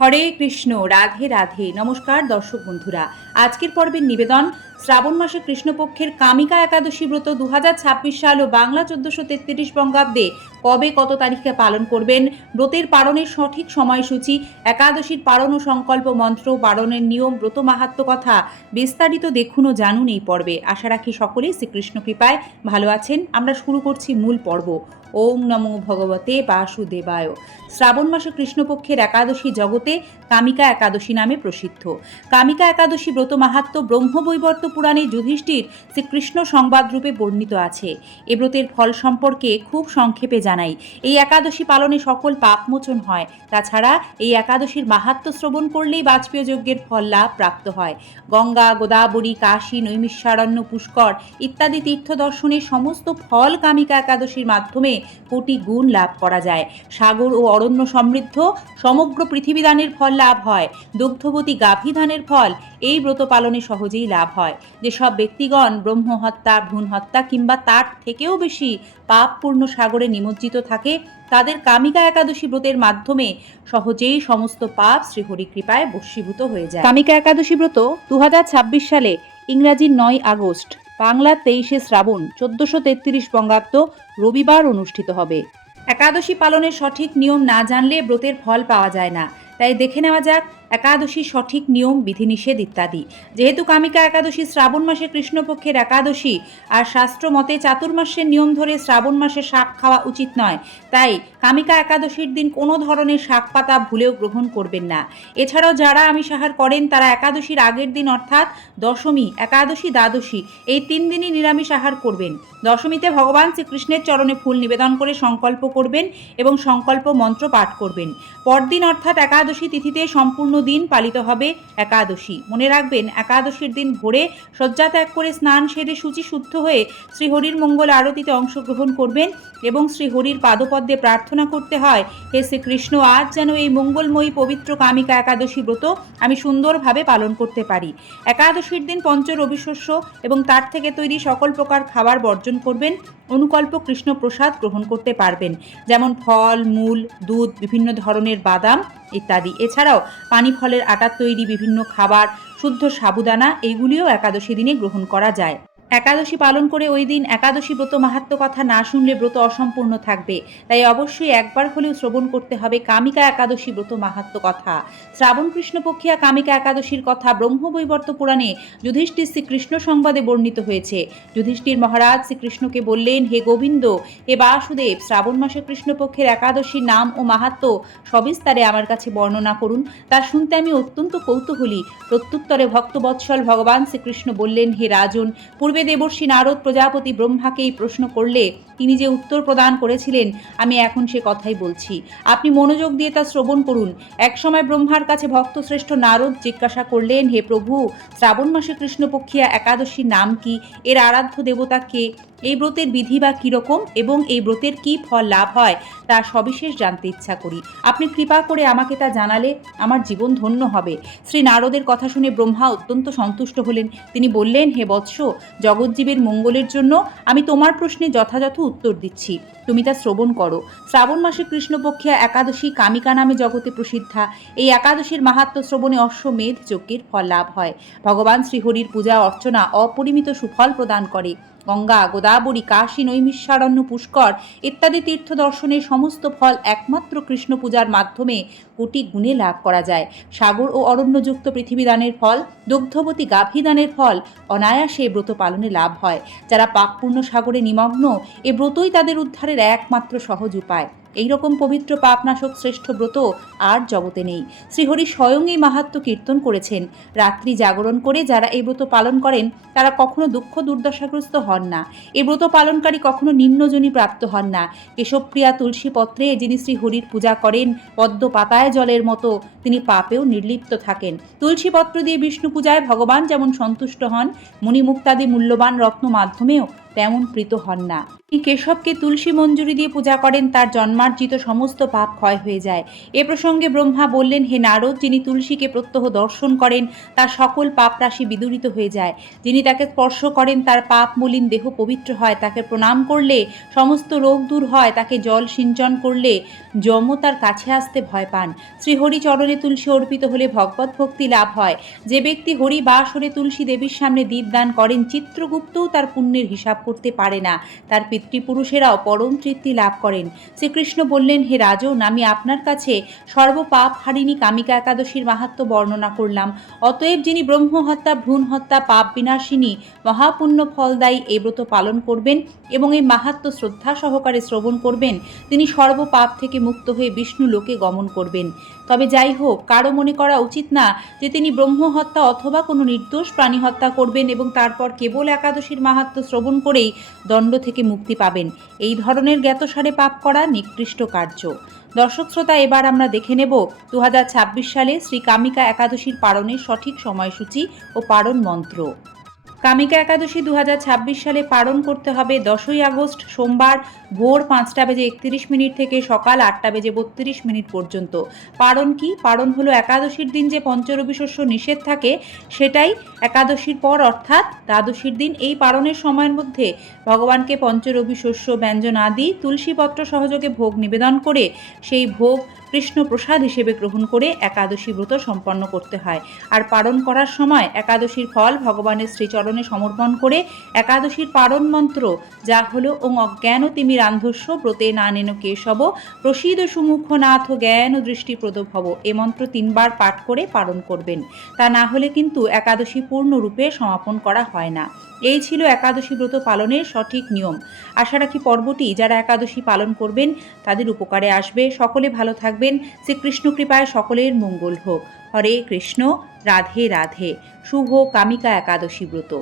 হরে কৃষ্ণ, রাধে রাধে। নমস্কার দর্শক বন্ধুরা, আজকের পর্বের নিবেদন শ্রাবণ মাসে কৃষ্ণপক্ষের কামিকা একাদশী ব্রত 2026 সাল ও বাংলা 1433 বঙ্গাব্দে কবে কত তারিখে পালন করবেন, ব্রতের পালনের সঠিক সময়সূচি, একাদশীর পালন ও সংকল্প মন্ত্র, পালনের নিয়ম, ব্রত মাহাত্ম্য কথা বিস্তারিত দেখুন ও জানুন এই পর্বে। আশা রাখি সকলেই শ্রীকৃষ্ণ কৃপায় ভালো আছেন। আমরা শুরু করছি মূল পর্ব। ওম নমো ভগবতে বাসুদেবায়। শ্রাবণ মাসে কৃষ্ণপক্ষের একাদশী জগতে কামিকা একাদশী নামে প্রসিদ্ধ। কামিকা একাদশী ব্রত মাহাত্ম্য ব্রহ্মবৈবর্ত পুরাণে যুধিষ্ঠির শ্রীকৃষ্ণ সংবাদ রূপে বর্ণিত আছে। এ ব্রতের ফল সম্পর্কে খুব সংক্ষেপে জানাই। এই একাদশী পালনে সকল পাপমোচন হয়। তাছাড়া এই একাদশীর মাহাত্ম্য শ্রবণ করলেই বাজপেয় যজ্ঞের ফল লাভ প্রাপ্ত হয়। গঙ্গা, গোদাবরী, কাশী, নৈমিষারণ্য, পুষ্কর ইত্যাদি তীর্থ দর্শনের সমস্ত ফল কামিকা একাদশীর মাধ্যমে কোটি গুণ লাভ করা যায়। সাগর ও অরণ্য সমৃদ্ধ সমগ্র পৃথিবী দানের ফল লাভ হয়। দুগ্ধবতী গাভী দানের ফল এই ব্রত পালনে সহজেই লাভ হয়। যেসব ব্যক্তিগণ ব্রহ্ম হত্যা, ভ্রূণ হত্যা কিংবা তার থেকেও বেশি পাপপূর্ণ সাগরে নিমজ্জিত থাকে, তাদের কামিকা একাদশী ব্রতের মাধ্যমে সহজেই সমস্ত পাপ শ্রীহরি কৃপায় বশীভূত হয়ে যায়। কামিকা একাদশী ব্রত 2026 সালে ইংরাজি 9 আগস্ট, বাংলা 23 শ্রাবণ 1433 বঙ্গাব্দ রবিবার অনুষ্ঠিত হবে। একাদশী পালনের সঠিক নিয়ম না জানলে ব্রতের ফল পাওয়া যায় না। তাই দেখে নেওয়া যাক একাদশীর সঠিক নিয়ম, বিধিনিষেধ ইত্যাদি। যেহেতু কামিকা একাদশী শ্রাবণ মাসে কৃষ্ণপক্ষের একাদশী আর শাস্ত্র মতে চাতুর্মাসের নিয়ম ধরে শ্রাবণ মাসে শাক খাওয়া উচিত নয়, তাই কামিকা একাদশীর দিন কোনো ধরনের শাক পাতা ভুলেও গ্রহণ করবেন না। এছাড়াও যারা আমিষাহার করেন তারা একাদশীর আগের দিন অর্থাৎ দশমী, একাদশী, দ্বাদশী এই 3 দিনই নিরামিষ আহার করবেন। দশমীতে ভগবান শ্রীকৃষ্ণের চরণে ফুল নিবেদন করে সংকল্প করবেন এবং সংকল্প মন্ত্র পাঠ করবেন। পরদিন অর্থাৎ একাদশী তিথিতে সম্পূর্ণ দিন পালিত হবে একাদশী। মনে রাখবেন, একাদশীর দিন ভোরে শয্যা ত্যাগ করে স্নান সেরে শুচি শুদ্ধ হয়ে শ্রীহরির মঙ্গল আরতিতে অংশগ্রহণ করবেন এবং শ্রীহরির পাদপদ্মে প্রার্থনা করতে হয়, হে শ্রীকৃষ্ণ, আজ যেন এই মঙ্গলময়ী পবিত্র কামিকা একাদশী ব্রত আমি সুন্দরভাবে পালন করতে পারি। একাদশীর দিন পঞ্চ রবিশস্য এবং তার থেকে তৈরি সকল প্রকার খাবার বর্জন করবেন। অনুকল্প কৃষ্ণ প্রসাদ গ্রহণ করতে পারবেন, যেমন ফল, মূল, দুধ, বিভিন্ন ধরনের বাদাম ইত্যাদি। এছাড়াও পানি ফলের আটার তৈরি বিভিন্ন খাবার, শুদ্ধ সাবুদানা এইগুলিও একাদশী দিনে গ্রহণ করা যায়। একাদশী পালন করে ওই দিন একাদশী ব্রত মাহাত্ম্য কথা না শুনলে ব্রত অসম্পূর্ণ থাকবে। তাই অবশ্যই একবার হলেও শ্রবণ করতে হবে কামিকা একাদশী ব্রত মাহাত্ম্য কথা। শ্রাবণ কৃষ্ণপক্ষিয়া কামিকা একাদশীর কথা ব্রহ্মবৈবর্ত পুরাণে যুধিষ্ঠির শ্রীকৃষ্ণ সংবাদে বর্ণিত হয়েছে। যুধিষ্ঠির মহারাজ শ্রীকৃষ্ণকে বললেন, হে গোবিন্দ, হে বাসুদেব, শ্রাবণ মাসে কৃষ্ণপক্ষের একাদশীর নাম ও মাহাত্ম্য সবিস্তারে আমার কাছে বর্ণনা করুন। তা শুনতে আমি অত্যন্ত কৌতূহলী। প্রত্যুত্তরে ভক্তবৎসল ভগবান শ্রীকৃষ্ণ বললেন, হে রাজন, পূর্বে দেবর্ষি নারদ প্রজাপতি ব্রহ্মাকে এই প্রশ্ন করলে তিনি যে উত্তর প্রদান করেছিলেন, আমি এখন সে কথাই বলছি। আপনি মনোযোগ দিয়ে তা শ্রবণ করুন। একসময় ব্রহ্মার কাছে ভক্তশ্রেষ্ঠ নারদ জিজ্ঞাসা করলেন, হে প্রভু, শ্রাবণ মাসে কৃষ্ণপক্ষিয়া একাদশীর নাম কি, এর আরাধ্য দেবতা কে, এই ব্রতের বিধি বা কীরকম এবং এই ব্রতের কি ফল লাভ হয় তা সবিশেষ জানতে ইচ্ছা করি। আপনি কৃপা করে আমাকে তা জানালে আমার জীবন ধন্য হবে। শ্রী নারদের কথা শুনে ব্রহ্মা অত্যন্ত সন্তুষ্ট হলেন। তিনি বললেন, হে বৎস, জগজ্জীবের মঙ্গলের জন্য আমি তোমার প্রশ্নে যথাযথ উত্তর দিচ্ছি, তুমি তা শ্রবণ করো। শ্রাবণ মাসে কৃষ্ণপক্ষিয়া একাদশী কামিকা নামে জগতে প্রসিদ্ধা। এই একাদশীর মাহাত্ম্য শ্রবণে অশ্বমেধ যজ্ঞের ফল লাভ হয়। ভগবান শ্রীহরির পূজা অর্চনা অপরিমিত সুফল প্রদান করে। গঙ্গা, গোদাবরী, কাশী, নৈমিষারণ্য, পুষ্কর ইত্যাদি তীর্থ দর্শনের সমস্ত ফল একমাত্র কৃষ্ণ পূজার মাধ্যমে কোটি গুণে লাভ করা যায়। সাগর ও অরণ্যযুক্ত পৃথিবী দানের ফল, দুগ্ধবতী গাভী দানের ফল অনায়াসে এ ব্রত পালনে লাভ হয়। যারা পাপপূর্ণ সাগরে নিমগ্ন, এ ব্রতই তাদের উদ্ধারের একমাত্র সহজ উপায়। এইরকম পবিত্র পাপনাশক শ্রেষ্ঠ ব্রত আর জগতে নেই। শ্রীহরি স্বয়ং এই মাহাত্ম্য কীর্তন করেছেন। রাত্রি জাগরণ করে যারা এই ব্রত পালন করেন তারা কখনো দুঃখ দুর্দশাগ্রস্ত হন না। এই ব্রত পালনকারী কখনো নিম্নজনী প্রাপ্ত হন না। কেশবপ্রিয়া তুলসী পত্রে যিনি শ্রীহরির পূজা করেন, পদ্ম পাতায় জলের মতো তিনি পাপেও নির্লিপ্ত থাকেন। তুলসী পত্র দিয়ে বিষ্ণু পূজায় ভগবান যেমন সন্তুষ্ট হন, মণিমুক্তাদি মূল্যবান রত্ন মাধ্যমেও তেমন প্রীত হন না। তিনি কেশবকে তুলসী মঞ্জুরি দিয়ে পূজা করেন, তার জন্মার্জিত সমস্ত পাপ ক্ষয় হয়ে যায়। এ প্রসঙ্গে ব্রহ্মা বললেন, হে নারদ, যিনি তুলসীকে প্রত্যহ দর্শন করেন তার সকল পাপ রাশি বিদূরিত হয়ে যায়। যিনি তাকে স্পর্শ করেন তার পাপ মলিন দেহ পবিত্র হয়। তাকে প্রণাম করলে সমস্ত রোগ দূর হয়। তাকে জল সিঞ্চন করলে যম তার কাছে আসতে ভয় পান। শ্রীহরি চরণে তুলসী অর্পিত হলে ভগবত ভক্তি লাভ হয়। যে ব্যক্তি হরি বাসরে তুলসী দেবীর সামনে দীপদান করেন, চিত্রগুপ্তও তার পুণ্যের হিসাব করতে পারে না। তার পিতৃপুরুষেরাও পরম তৃপ্তি লাভ করেন। শ্রীকৃষ্ণ বললেন, হে রাজন, আমি আপনার কাছে সর্বপাপ হারিণী কামিকা একাদশীর মাহাত্ম্য বর্ণনা করলাম। অতএব যিনি ব্রহ্ম হত্যা, ভ্রূণ হত্যা, পাপ বিনাশিনী, মহাপুণ্য ফলদায়ী এই ব্রত পালন করবেন এবং এই মাহাত্ম্য শ্রদ্ধা সহকারে শ্রবণ করবেন, তিনি সর্বপাপ থেকে মুক্ত হয়ে বিষ্ণু লোকে গমন করবেন। তবে যাই হোক, কারো মনে করা উচিত না যে তিনি ব্রহ্ম হত্যা অথবা কোনো নির্দোষ প্রাণী হত্যা করবেন এবং তারপর কেবল একাদশীর মাহাত্ম্য শ্রবণ করেই দণ্ড থেকে মুক্তি পাবেন। এই ধরনের জ্ঞাতসারে পাপ করা নিকৃষ্ট কার্য। দর্শক শ্রোতা, এবার আমরা দেখে নেব 2026 সালে শ্রী কামিকা একাদশীর পালনের সঠিক সময়সূচি ও পালন মন্ত্র। কামিকা একাদশী 2026 সালে পালন করতে হবে 10ই আগস্ট সোমবার ভোর 5:31 থেকে সকাল 8:32 পর্যন্ত। পালন কি? পালন হলো একাদশীর দিন যে পঞ্চরবি শস্য নিষেধ থাকে সেটাই একাদশীর পর অর্থাৎ দ্বাদশীর দিন এই পালনের সময়ের মধ্যে ভগবানকে পঞ্চরবি শস্য ব্যঞ্জন আদি তুলসীপত্র সহযোগে ভোগ নিবেদন করে সেই ভোগ কৃষ্ণ প্রসাদ হিসেবে গ্রহণ করে একাদশী ব্রত সম্পন্ন করতে হয়। আর পালন করার সময় একাদশীর ফল ভগবানের শ্রীচরণে সমর্পণ করে একাদশীর পালন মন্ত্র যা হলো ওং অজ্ঞান তিমিরান্ধস্য ব্রতে নানেন কেশব প্রসীদ সুমুখ নাথ জ্ঞান দৃষ্টিপ্রদ ভব, এ মন্ত্র 3 বার পাঠ করে পালন করবেন। তা না হলে কিন্তু একাদশী পূর্ণরূপে সমাপন করা হয় না। এই ছিল একাদশী ব্রত পালনের সঠিক নিয়ম। আশা রাখি পর্বটি যারা একাদশী পালন করবেন তাদের উপকারে আসবে। সকলে ভালো থাকবেন। শ্রীকৃষ্ণ কৃপায় সকলের মঙ্গল হোক। হরে কৃষ্ণ। রাধে রাধে। শুভ কামিকা একাদশী ব্রত।